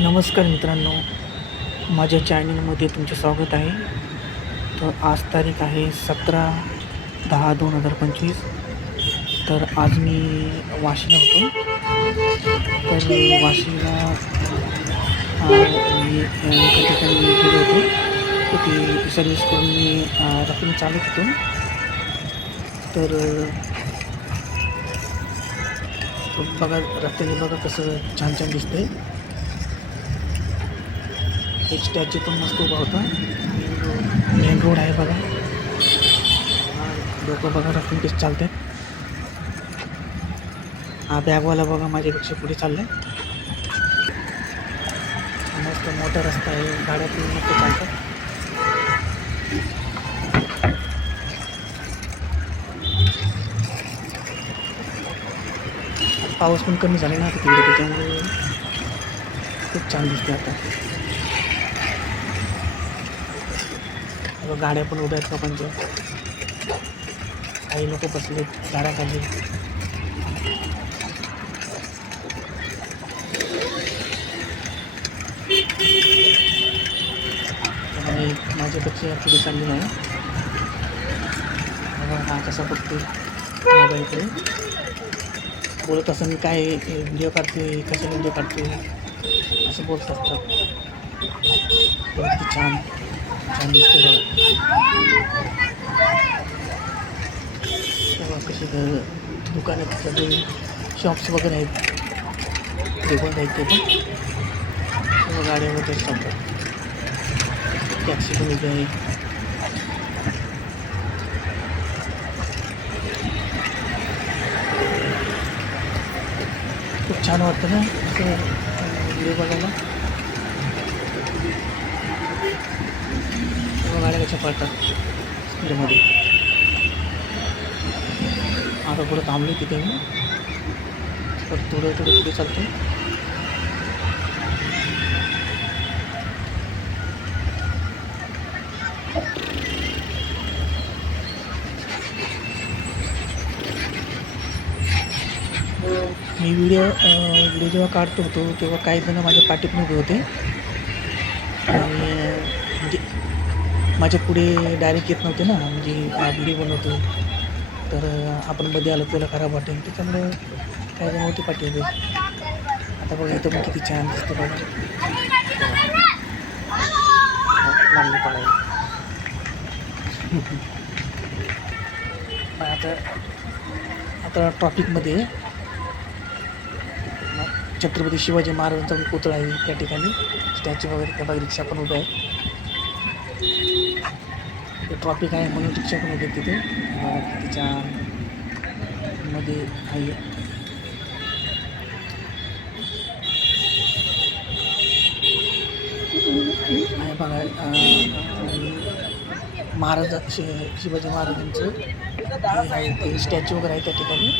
नमस्कार मित्रांनो. माझ्या चॅनलमध्ये तुमचे स्वागत आहे. तर आज तारीख आहे सतरा दहा दोन हजार पंचवीस. तर आज मी वाशीला होतो. तर वाशीला मी एका ठिकाणी गेलो होतो. तर ती सर्विस करून मी अ, चालत होतो. तर बघा रस्त्याने बघा कसं छान छान दिसतं आहे एक स्टॅच्यू पण मस्त उभा होता मेन रोड आहे बघा। लोक बघा रस्त्याने कसे चालत हा, बॅगवाला बघा, माझ्यापेक्षा पुढे चाललाय. मस्त मोठा रस्ता आहे, गाड्या पण मस्त चालतात. पाऊस पण कमी झाला ना तिकडे, त्याच्यामुळे खूप छान दिसते आता. बघा गाड्या पण उभ्या आहेत लोकांच्या. काही लोक बसले गाड्या आणि माझ्यापेक्षा पुढे चालली नाही. हा कसा बघते मोबाईलकडे. बोलत असं मी काय व्हिडिओ काढते कशा व्हिडिओ काढते असं बोलत असतात. छान छान दिसते बघा. कसे दुकान आहेत सगळे शॉप्स वगैरे आहेत. दुकान आहेत ते पण. तेव्हा गाड्या वगैरे चालतात टॅक्सी पण उभे आहे. खूप छान वाटतं ना असं व्हिडिओ बघायला तेव्हा गाड्या पळतात स्पीडमध्ये आता थोडं थांबलो तिथे मी. तर थोडं थोडं पुढे चालतो मी व्हिडिओ व्हिडिओ जेव्हा काढतो होतो तेव्हा काही जण माझ्या पाठीत उभे होते. आणि म्हणजे माझ्या पुढे डायरेक्ट येत नव्हते ना म्हणजे व्हिडिओ बनवतो. तर आपण मध्ये आलो तुला खराब वाटेल. त्याच्यामुळे काय जण होते आता बघा इथं पण किती छान दिसतं बघा. आता आता ट्रॉफिकमध्ये छत्रपती शिवाजी महाराजांचा पुतळा आहे त्या ठिकाणी. स्टॅच्यू वगैरे त्या बाई रिक्षा पण उभ्या आहे. ट्रॉफिक आहे म्हणून रिक्षा पण उभे तिथे बघा मध्ये आहे. बघा महाराज शि शिवाजी महाराजांचं स्टॅच्यू वगैरे आहे त्या ठिकाणी.